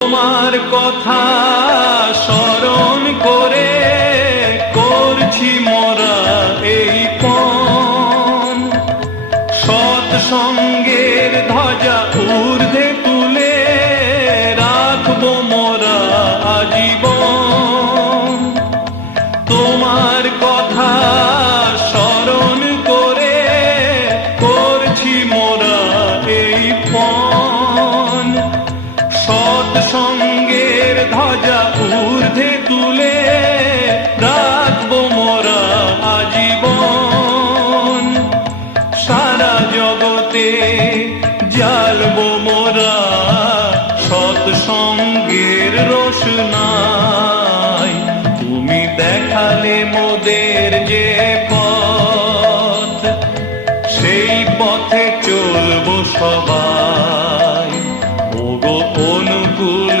তোমার কথা স্মরণ করে করছি মোরা এই পণ, সৎসঙ্গের ধ্বজা ঊর্ধ্বে তুলে রাখবো মোরা আজীবন। তোমার কথা স্মরণ করে করছি মোরা এই পণ, সৎসঙ্গের ধ্বজা ঊর্ধ্বে তুলে রাখবো মোরা আজীবন। সারা জগতে জ্বালবো মোরা সৎসঙ্গের রোশনাই। তুমি দেখালে মোদের যে পথ, সেই পথে চলবো সবাই।